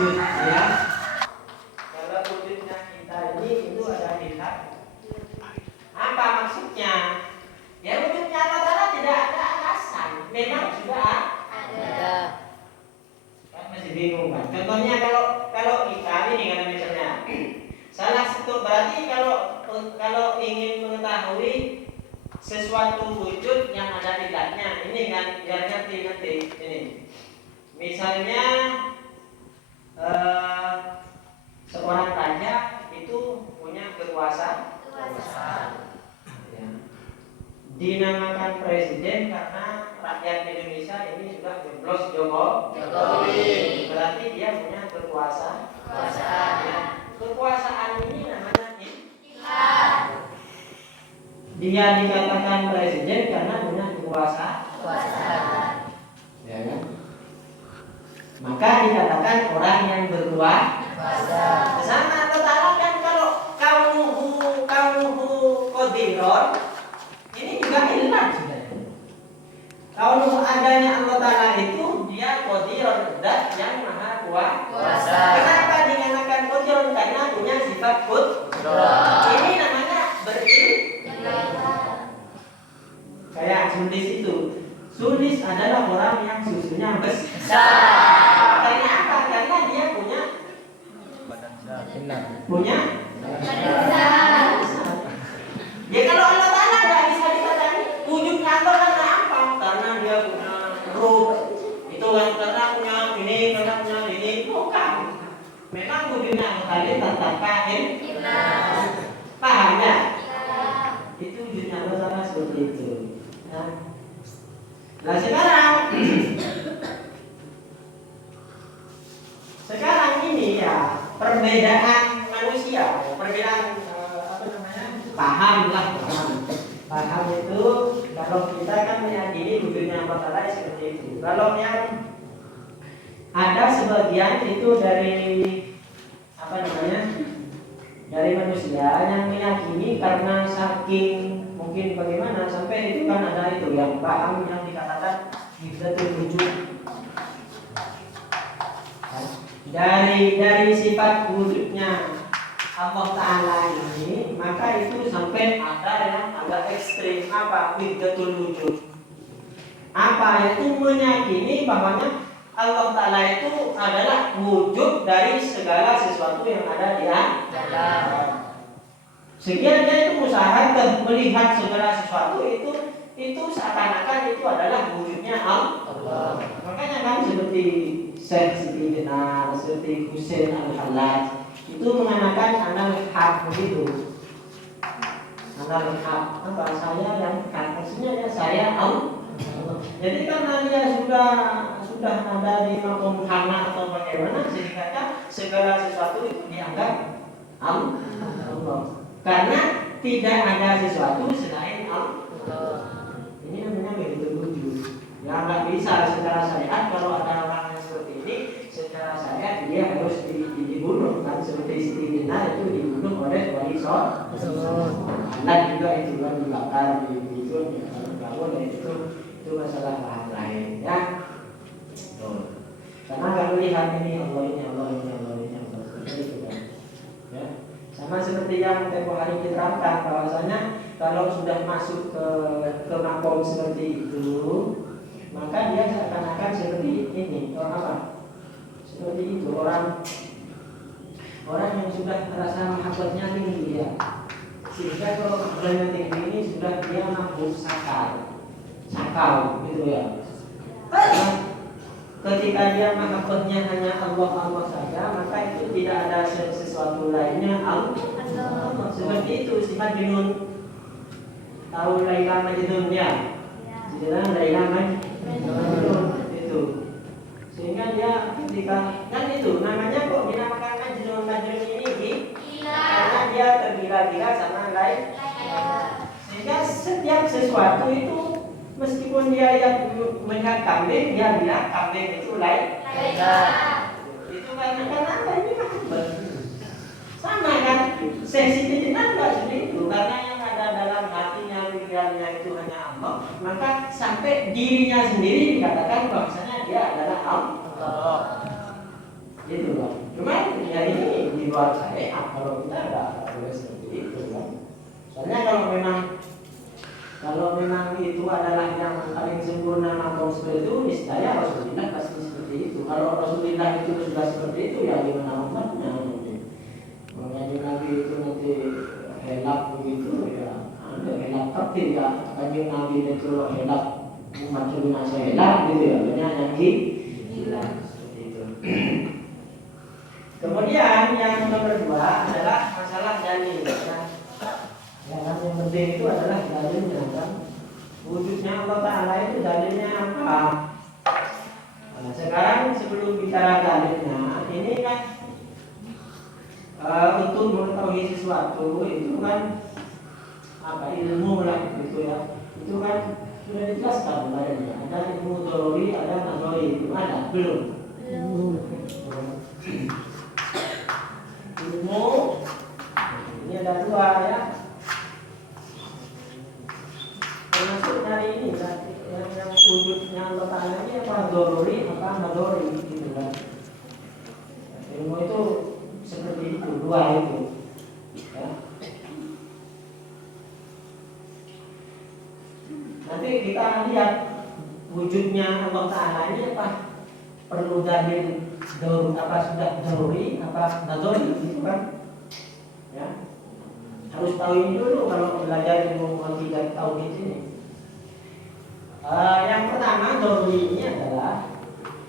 wujud ya. Kalau wujudnya kita ini itu ada hilaf. Apa maksudnya? Ya wujudnya Allah Ta'ala tidak ada alasan. Memang sudah ada. Kan masih bingung kan? Contohnya kalau kita ini kan misalnya salah satu berarti kalau ingin mengetahui sesuatu wujud yang ada hilafnya ini kan biar ngerti ini. Misalnya seorang raja itu punya kekuasaan. Ya. Dinamakan presiden karena rakyat Indonesia ini sudah jeblos Jokowi. Berarti dia punya kekuasaan. Ya. Kekuasaan ini namanya hilaf. Dia dikatakan presiden karena punya kekuasaan. Ya kan? Maka dikatakan orang yang berkuasa. Sama Allah Ta'ala kan kalau kaunuhu qadiron ini juga hilaf sebenarnya. Kaunuhu adanya Allah Ta'ala itu dia qadiron, zat yang maha kuasa. Kenapa dikatakan qadiron? Karena punya sifat qudrah. Ini namanya berhilaf. Kayak Sulis itu. Sulis adalah orang yang susunya besar. Karena apa? Karena dia punya ya kalau Allah Ta'ala nggak bisa dikatakan wujudnya Allah karena apa? Karena dia punya ruh. Itu kan karena punya ini. Bukan. Memang wujudnya Allah Ta'ala tetap kain. Paham ya? Itu wujudnya Allah Ta'ala seperti itu. Nah sekarang ini ya perbedaan manusia, perbedaan paham itu kalau kita kan meyakini wujudnya Allah Ta'ala seperti itu. Kalau yang ada sebagian itu dari dari manusia yang meyakini karena saking mungkin bagaimana sampai itu kan ada itu yang paham yang dikatakan wahdatul wujud. Dari sifat wujudnya Allah Ta'ala ini, maka itu sampai ada yang agak ekstrim. Apa? Wahdatul wujud. Apa? Itu meyakini bahwanya Allah Ta'ala itu adalah wujud dari segala sesuatu yang ada di alam. Sehingga dia itu usaha melihat segala sesuatu itu seakan-akan itu adalah wujudnya Allah. Makanya kan seperti Syekh Siti Jenar, seperti Husain Al-Hallaj itu mengatakan analog hak begitu. Analog hak apa? Saya yang hak, maksudnya saya Allah. Jadi karena dia sudah ada di makom hana atau bagaimana sehingga segala sesuatu itu dianggap Allah. Karena tidak ada sesuatu selain Allah. Ini namanya begitu wujud. Ya nggak bisa secara syariat kalau ada orang yang seperti ini secara syariat dia harus dibunuh kan seperti Siti Jenar itu dibunuh oleh wali sholat. Allah juga itu kan dibakar itu nggak boleh itu masalah lahan lain ya. Karena kalau lihat ini Allah seperti itu kan. Ya. Sama seperti yang tempoh hari diterangkan bahwasanya kalau sudah masuk ke makom seperti itu, maka dia seakan-akan seperti ini, apa? Seperti itu orang yang sudah merasa mahabbatnya tinggi ya. Sehingga kalau mahabbatnya tinggi ini sudah dia mampu sakau gitu ya. Nah, ketika dia mahabbatnya hanya Allah saja, maka itu tidak ada sesuatu lainnya Allah. Seperti itu sifat junun. Tahu Laila Majnun ya? Jelas Laila Majnun itu. Sehingga dia ketika kan itu namanya kok dinamakan Majnun ini karena dia tergila-gila sama Laila. Sehingga setiap sesuatu itu meskipun dia melihat kambing, dia bilang kambing itu Laila. Itu karena apa? Ini mahabbat. Sama kan? Sensitivitas nggak seperti itu karena yang ada dalam hatinya, pikirannya itu hanya Allah, maka sampai dirinya sendiri dikatakan bahwasanya dia adalah Allah. Gitu loh. luar syariat. Kalau kita nggak boleh seperti itu kan. Soalnya kalau memang itu adalah yang paling sempurna makom seperti itu, niscaya Rasulullah pasti seperti itu. Kalau Rasulullah itu sudah seperti itu, ya gimana umatnya nanti? Makanya Nabi itu nanti helak begitu ya, ada helak tapi ya kanjeng Nabi itu helak umat cuma helak gitu ya, banyak yang gila seperti itu. Kemudian yang nomor 2 adalah masalah dalil. Yang penting itu adalah dalilnya kan. Wujudnya Allah Ta'ala itu dalilnya apa? Nah, sekarang sebelum bicara dalilnya, ini kan untuk mengetahui sesuatu itu kan apa ilmu lah gitu ya. Itu kan sudah dijelaskan padanya. Ada ilmu dorori, ada nazori. Itu ada belum? Ilmu ini ada 2 ya. Termasuk dari ini kan, yang wujudnya Allah Ta'ala ini apa dorori, apa nazori gitu kan. Ilmu itu seperti itu, 2 itu ya. Nanti kita lihat wujudnya Allah Ta'ala ini apa perlu dalil apa sudah dorori, apa nazori gitu kan ya. Harus tahu ini dulu kalau belajar ilmu akidah tauhid ini. Yang pertama dorori ini adalah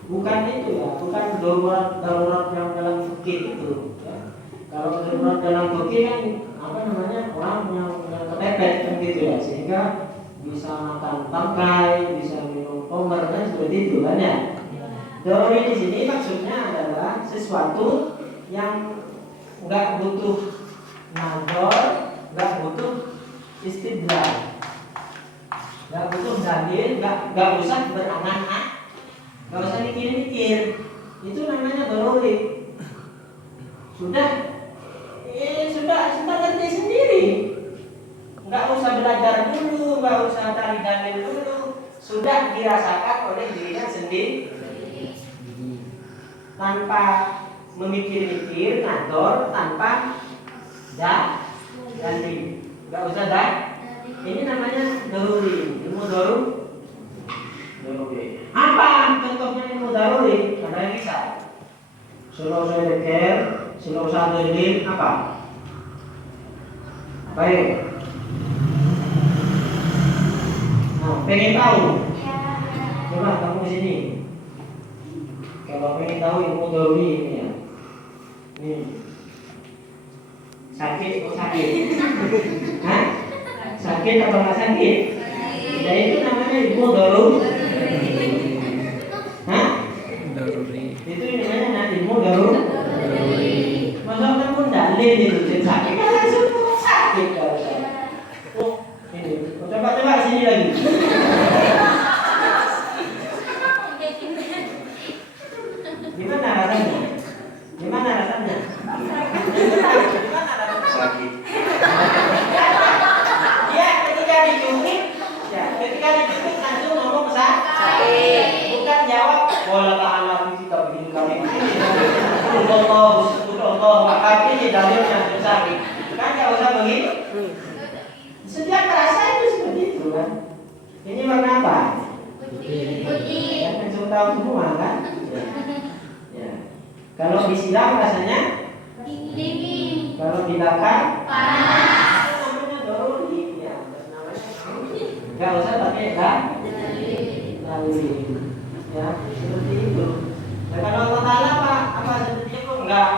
bukan itu ya, bukan darurat yang dalam fikih itu ya. Kalau darurat dalam fikih kan apa namanya orang yang kepepet kan gitu ya, sehingga bisa makan bangkai, bisa minum komer kan seperti itu kan ya. Dorori di sini maksudnya adalah sesuatu yang nggak butuh nazar, nggak butuh istidlal, nggak butuh dalil, nggak usah berangan-angan, nggak usah mikir-mikir. Itu namanya dorori. Sudah ngerti sendiri. Nggak usah belajar dulu, nggak usah cari dalil dulu. Sudah dirasakan oleh dirinya sendiri. Tanpa memikir-mikir, nazar, tanpa dalil. Nggak usah ini namanya doruri. Ilmu doruri. Apa contohnya ilmu doruri? Ada yang bisa. Suruh saya dekir, suruh saya dalil apa? Baik. Nah, pengen tahu? Coba kamu sini. Kalau pengen tahu ilmu doruri ini ya. Nih. Sakit kok sakit? Hah? Sakit atau nggak sakit? Ya itu namanya ilmu doruri. Hah? Doruri. Itu namanya ilmu doruri. Masa kamu dalil itu sakit kan langsung sakit kalau saya. Oh ini, coba sini lagi. Gimana rasanya? Gimana rasanya? Sakit. Ya, ketika dijungkit langsung ngomong sakit. Bukan jawab bola ta'ala kita begini kami. Allah, tapi dalilnya sakit. Kan enggak usah begitu. Setiap rasa itu seperti itu kan. Ini warna apa? Putih. Yang langsung tahu semua kan? Ya. Kalau disiram rasanya dingin. Kalau dibakar panas. Itu namanya doruri ya. Enggak usah pakai dalil. Ya, seperti itu. Nah, kalau Allah Ta'ala apa seperti itu enggak?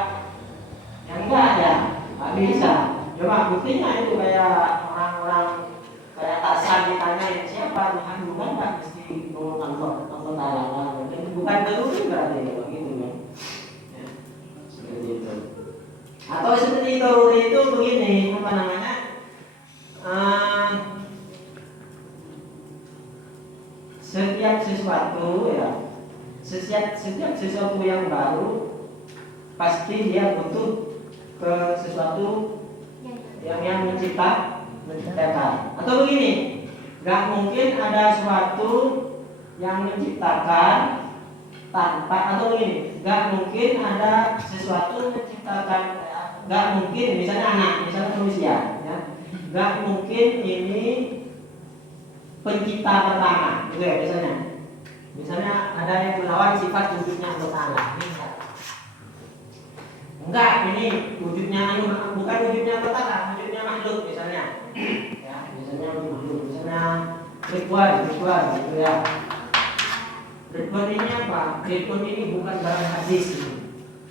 Yang enggak ya, enggak bisa. Cuma buktinya itu kayak orang-orang kayak Tasan ditanyain siapa Tuhan, bukan enggak mesti ngomong Allah Ta'ala. Bukan doruri berarti kalau gitu kan. Ya, seperti itu. Atau seperti doruri itu begini, apa namanya? Setiap sesuatu ya, setiap sesuatu yang baru pasti dia butuh ke sesuatu yang menciptakan. Atau begini, nggak mungkin ada sesuatu yang menciptakan tanpa atau ini nggak mungkin ada sesuatu menciptakan, nggak mungkin misalnya anak, misalnya manusia, ya nggak mungkin ini pencipta pertama, gitu ya misalnya ada yang melawan sifat wujudnya Allah Taala, enggak ini wujudnya bukan wujudnya Allah Taala, wujudnya makhluk misalnya, ya misalnya makhluk, misalnya Ridwan gitu ya. Ridwan ini apa? Ridwan ini bukan barang hadis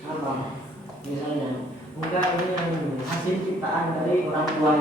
apa? Misalnya, enggak ini hasil ciptaan dari orang tua.